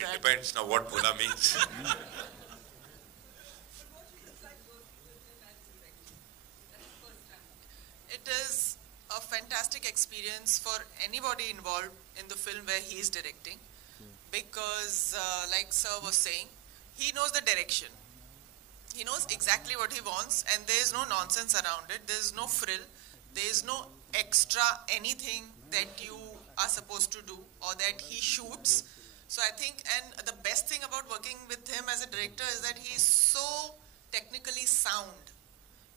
that. It depends now what bhola means. It is a fantastic experience for anybody involved in the film where he is directing, because like Sir was saying, he knows the direction. He knows exactly what he wants, and there is no nonsense around it. There is no frill. There is no extra anything that you are supposed to do or that he shoots. So I think, and the best thing about working with him as a director is that he is so technically sound.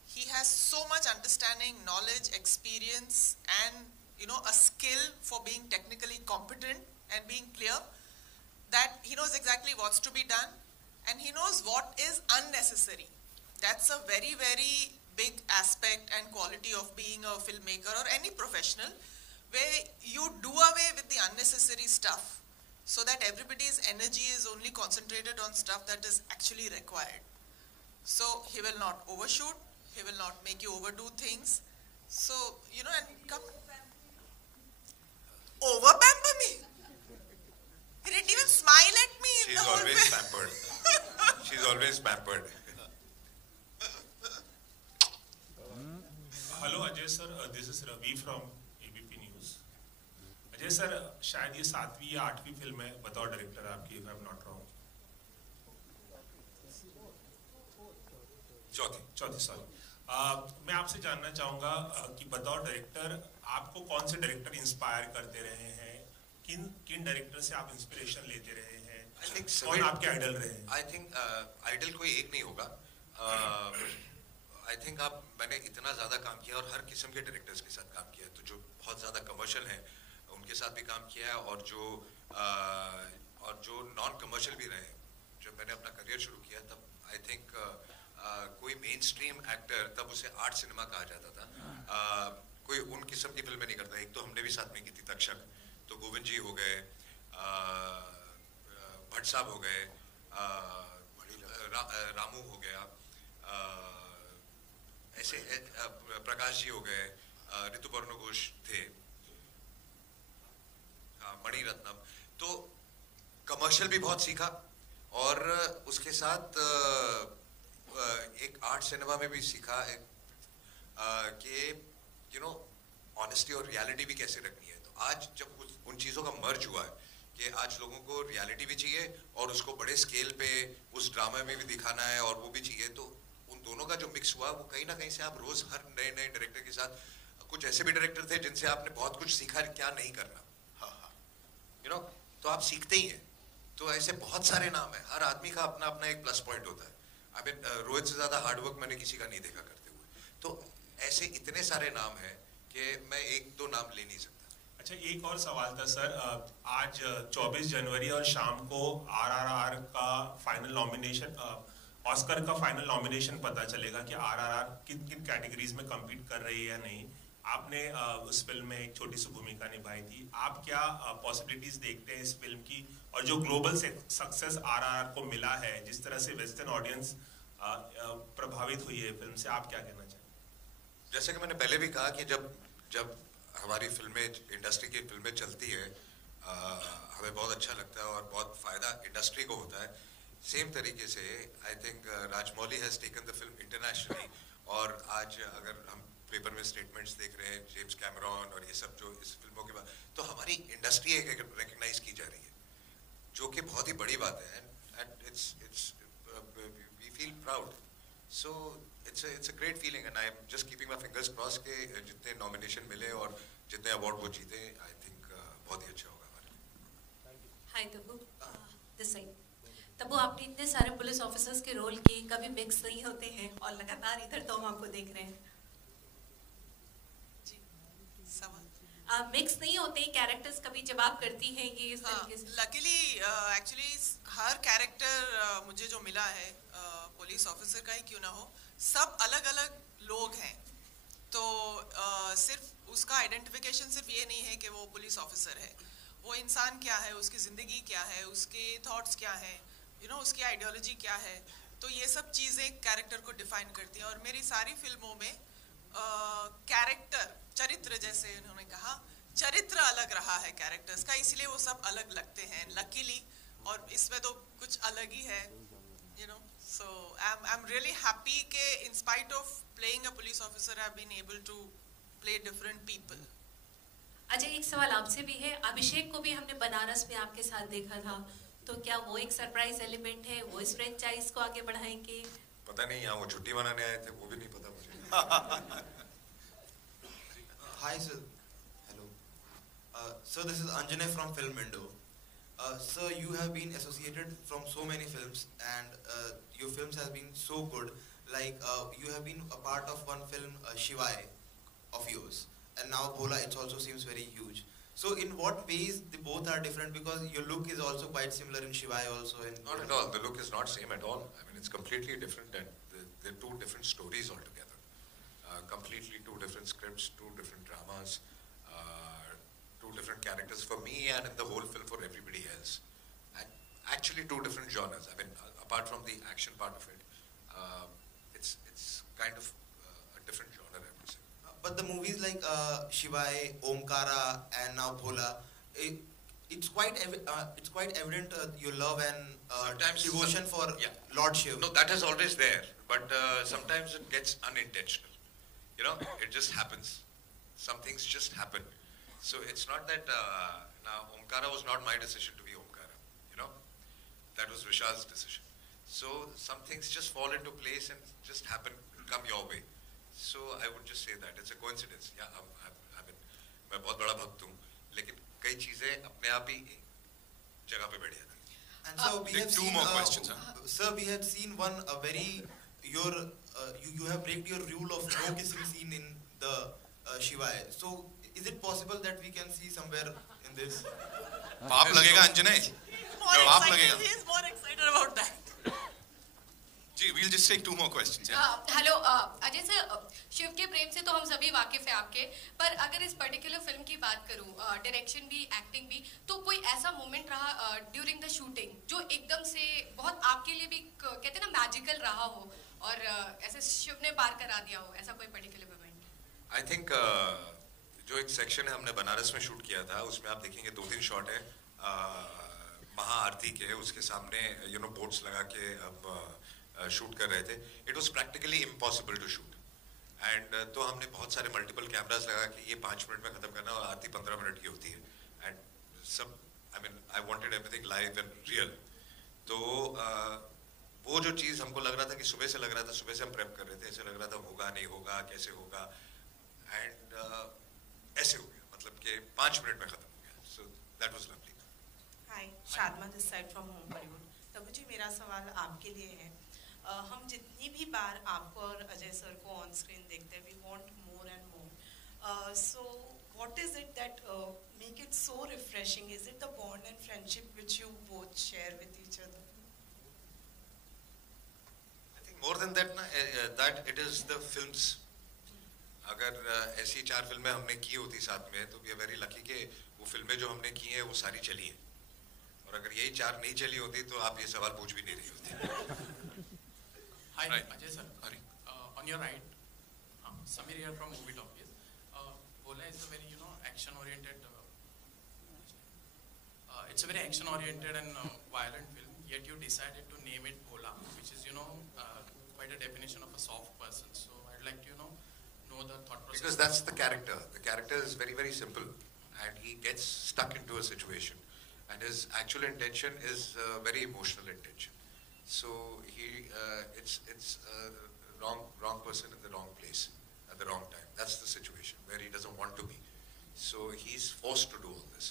He has so much understanding, knowledge, experience, and a skill for being technically competent and being clear, that he knows exactly what's to be done, and he knows what is unnecessary. That's a very, very big aspect and quality of being a filmmaker or any professional, where you do away with the unnecessary stuff so that everybody's energy is only concentrated on stuff that is actually required. So he will not overshoot, he will not make you overdo things. So, and come over-pamper me. He didn't even smile at me in the whole film. She's always pampered. She's always pampered. Hello Ajay sir, this is Ravi from ABP news. Ajay sir, शायद ये 7वीं या 8वीं फिल्म है बतौर डायरेक्टर आपकी, if I am not wrong. चौथी सॉरी। मैं आपसे जानना चाहूँगा कि बतौर डायरेक्टर आपको कौन से डायरेक्टर इंस्पायर करते रहे हैं, किन डायरेक्टर से आप इंस्पिरेशन लेते रहे हैं, कौन आपके आइडल रहे हैं? आई थिंक आइडल कोई एक नहीं होगा। आई थिंक मैंने इतना ज़्यादा काम किया और हर किस्म के डायरेक्टर्स के साथ काम किया है, तो जो बहुत ज़्यादा कमर्शियल हैं उनके साथ भी काम किया है, और जो नॉन कमर्शियल भी रहे हैं। जब मैंने अपना करियर शुरू किया तब आई थिंक कोई मेन स्ट्रीम एक्टर, तब उसे आर्ट सिनेमा कहा जाता था, कोई उन किस्म की फिल्में नहीं करता। एक तो हमने भी साथ में की थी तक्षक, तो गोविंद जी हो गए, भट्ट साहब हो गए, रामू हो गया, ऐसे प्रकाश जी हो गए, ऋतुपर्ण घोष थे, मणि रत्नम। तो कमर्शियल भी बहुत सीखा, और उसके साथ एक आर्ट सिनेमा में भी सीखा कि ऑनेस्टी और रियलिटी भी कैसे रखनी है। तो आज जब उन चीज़ों का मर्ज हुआ है कि आज लोगों को रियलिटी भी चाहिए और उसको बड़े स्केल पे उस ड्रामा में भी दिखाना है और वो भी चाहिए, तो उन दोनों का जो मिक्स हुआ वो कहीं ना कहीं से आप रोज हर नए नए डायरेक्टर के साथ, कुछ ऐसे भी डायरेक्टर थे जिनसे आपने बहुत कुछ सीखा क्या नहीं करना, हाँ तो आप सीखते ही हैं। तो ऐसे बहुत सारे नाम है, हर आदमी का अपना अपना एक प्लस पॉइंट होता है। आई मीन रोहित से ज्यादा हार्डवर्क मैंने किसी का नहीं देखा करते हुए। तो ऐसे इतने सारे नाम हैं कि मैं एक दो नाम ले नहीं सकता। अच्छा, एक और सवाल था सर, आज 24 जनवरी और शाम को RRR का फाइनल नॉमिनेशन, ऑस्कर का फाइनल नॉमिनेशन पता चलेगा कि RRR किन किन कैटेगरीज में कम्पीट कर रही है या नहीं। आपने उस फिल्म में एक छोटी सी भूमिका निभाई थी। आप क्या पॉसिबिलिटीज देखते हैं इस फिल्म की, और जो ग्लोबल सक्सेस RRR को मिला है, जिस तरह से वेस्टर्न ऑडियंस प्रभावित हुई है फिल्म से, आप क्या कहना चाहेंगे? जैसे कि मैंने पहले भी कहा कि जब हमारी फिल्में, इंडस्ट्री की फिल्में चलती है, हमें बहुत अच्छा लगता है और बहुत फायदा इंडस्ट्री को होता है। सेम तरीके से I think Rajamouli has taken the film internationally, और आज अगर हम पेपर में स्टेटमेंट्स देख रहे हैं जेम्स कैमरॉन और ये सब जो इस फिल्मों के बाद, तो हमारी इंडस्ट्री एक रिकग्नाइज की जा रही है, जो कि बहुत ही बड़ी बात है, and it's we feel proud. So it's a great feeling, and I'm just keeping my fingers cross के जितने नॉमिनेशन मिले और जितने अवार्ड वो जीते, आई थिंक बहुत ही अच्छा होगा हमारे लिए। हाय तब्बू, दिस साइड। तब्बू, आपने इतने सारे पुलिस ऑफिसर्स के रोल किए, कभी मिक्स नहीं होते हैं, और लगातार इधर तो हम आपको देख रहे हैं। मिक्स नहीं होते कैरेक्टर्स कभी जब आप करती हैं ये इस तरीके से? लकीली एक्चुअली हर कैरेक्टर मुझे जो मिला है, पुलिस ऑफिसर का ही क्यों ना हो, सब अलग अलग लोग हैं। तो सिर्फ उसका आइडेंटिफिकेशन सिर्फ ये नहीं है कि वो पुलिस ऑफिसर है, वो इंसान क्या है, उसकी ज़िंदगी क्या है, उसके थॉट्स क्या हैं, उसकी आइडियोलॉजी क्या है। तो ये सब चीज़ें कैरेक्टर को डिफाइन करती हैं। और मेरी सारी फिल्मों में कैरेक्टर, चरित्र, जैसे उन्होंने कहा, चरित्र अलग रहा है कैरेक्टर्स का, इसलिए वो सब अलग लगते हैं। लकीली और इसमें तो कुछ अलग ही है, you know. So I'm really happy कि in spite of playing a police officer, I've been able to play different people. Ajay, एक सवाल आपसे भी है। अभिषेक को भी हमने बनारस में आपके साथ देखा था, तो क्या वो एक सरप्राइज एलिमेंट है? वो इस फ्रेंचाइज को आगे बढ़ाएंगे? पता नहीं, यहाँ वो छुट्टी मनाने आए थे, वो भी नहीं पता मुझे। Hi sir, hello. So this is Anjanay from Film Window. Sir, you have been associated from so many films, and your films have been so good. Like you have been a part of one film, Shivai, of yours, and now Bhola. It also seems very huge. So in what ways they both are different? Because your look is also quite similar in Shivai also. Not at all. The look is not same at all. I mean, it's completely different, and they're two different stories altogether. Completely two different scripts, two different dramas, two different characters for me, and in the whole film for everybody else. And actually, two different genres. I mean, apart from the action part of it, it's kind of a different genre, I would say. But the movies like Shivai, Omkara, and now Bhola, it's quite evident your love and devotion for Lord Shiv. No, that is always there, but sometimes it gets unintentional. You know, it just happens. Some things just happen. So it's not that now Omkara was not my decision to be Omkara. You know, that was Vishal's decision. So some things just fall into place and just happen, come your way. So I would just say that it's a coincidence. Yeah, I mean, मैं बहुत बड़ा भक्त हूँ, लेकिन कई चीजें अपने आप ही जगह पे बैठ जाती हैं. And so we have two seen, more questions. Sir, we have seen one very you have break your rule of no kissing scene in the Shivai. So is it possible that we can see somewhere in this? पाप लगेगा अंजने. पाप लगेगा. He's more excited about that. जी, we'll just take two more questions. Hello Ajay sir, Shiv के प्रेम से तो हम सभी वाकिफ हैं आपके, पर अगर इस पर्टिकुलर फिल्म की बात करूं, डायरेक्शन भी, एक्टिंग भी, तो कोई ऐसा मोमेंट रहा ड्यूरिंग द शूटिंग जो एकदम से बहुत आपके लिए भी कहते हैं ना मैजिकल रहा हो और ऐसे शिव ने पार करा दिया हो, ऐसा कोई पर्टिकुलर मोमेंट? आई थिंक जो एक सेक्शन है हमने बनारस में शूट किया था, उसमें आप देखेंगे 2-3 शॉट है महाआरती के, उसके सामने बोट्स लगा के अब शूट कर रहे थे. It was practically impossible to shoot, and तो हमने बहुत सारे मल्टीपल कैमराज लगा के ये 5 मिनट में खत्म करना और आरती 15 मिनट की होती है, एंड सब I mean I wanted everything live and real. तो वो जो चीज़ हमको लग रहा था कि सुबह से लग रहा था, सुबह से हम प्रेप कर रहे थे, ऐसे लग रहा था होगा नहीं होगा, कैसे होगा, एंड ऐसे हो गया, मतलब कि 5 मिनट में खत्म हो गया. So that was lovely. Hi, Shadma this side from home Bollywood. Tabu ji, मेरा सवाल आपके लिए है. हम जितनी भी बार आपको और अजय सर को ऑन स्क्रीन देखते हैं, we want more and more. So what is it that make it so refreshing? Is it the bond and friendship which you both share with each other? I think more than that ना, that it is the films. अगर ऐसी 4 फिल्में हमने की होती साथ में, तो वी आर वेरी लकी कि वो फिल्में जो हमने की हैं वो सारी चली हैं, और अगर यही 4 नहीं चली होती तो आप ये सवाल पूछ भी नहीं रही होती. Hi, Ajay sir. On your right, Samir here from Movie Talkies. Bhola is a very action-oriented. It's a very action-oriented and violent film. Yet you decided to name it Bhola, which is quite a definition of a soft person. So I'd like to know the thought process. Because that's the character. The character is very, very simple, and he gets stuck into a situation, and his actual intention is very emotional intention. So it's wrong person in the wrong place at the wrong time. That's the situation where he doesn't want to be. So he's forced to do all this.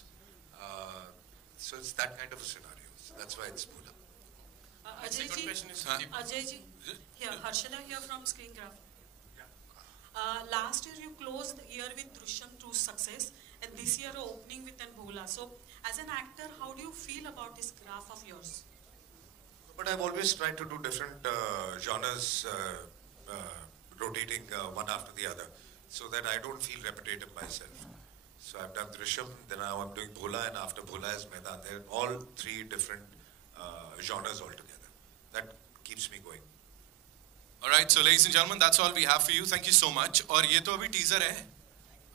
So it's that kind of a scenario. So that's why it's Bhola. Second question is Ajay ji, here Harshada here from Screencraft. Last year you closed the year with Drishyam 2 success, and this year opening with Bhola. So as an actor, how do you feel about this graph of yours? But I've always tried to do different genres, rotating one after the other, so that I don't feel repetitive myself. So I've done Drishyam, then now I'm doing Bhola, and after Bhola is Maidan. They're all 3 different genres altogether. That keeps me going. Alright, so ladies and gentlemen, that's all we have for you. Thank you so much. और ये तो अभी टीजर है,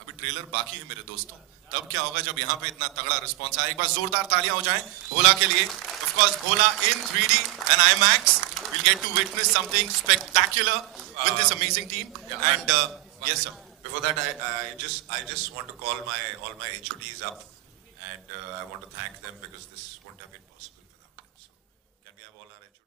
अभी ट्रेलर बाकी है मेरे दोस्तों. तब क्या होगा जब यहाँ पे इतना तगड़ा रिस्पॉन्स आए? एक बार जोरदार तालियां हो जाएं भोला के लिए. course, Bhola in 3D and IMAX. We'll get to witness something spectacular with this amazing team. And yes, sir. Before that, I just want to call all my HODs up, and I want to thank them because this wouldn't have been possible without them. So, can we have all our HODs?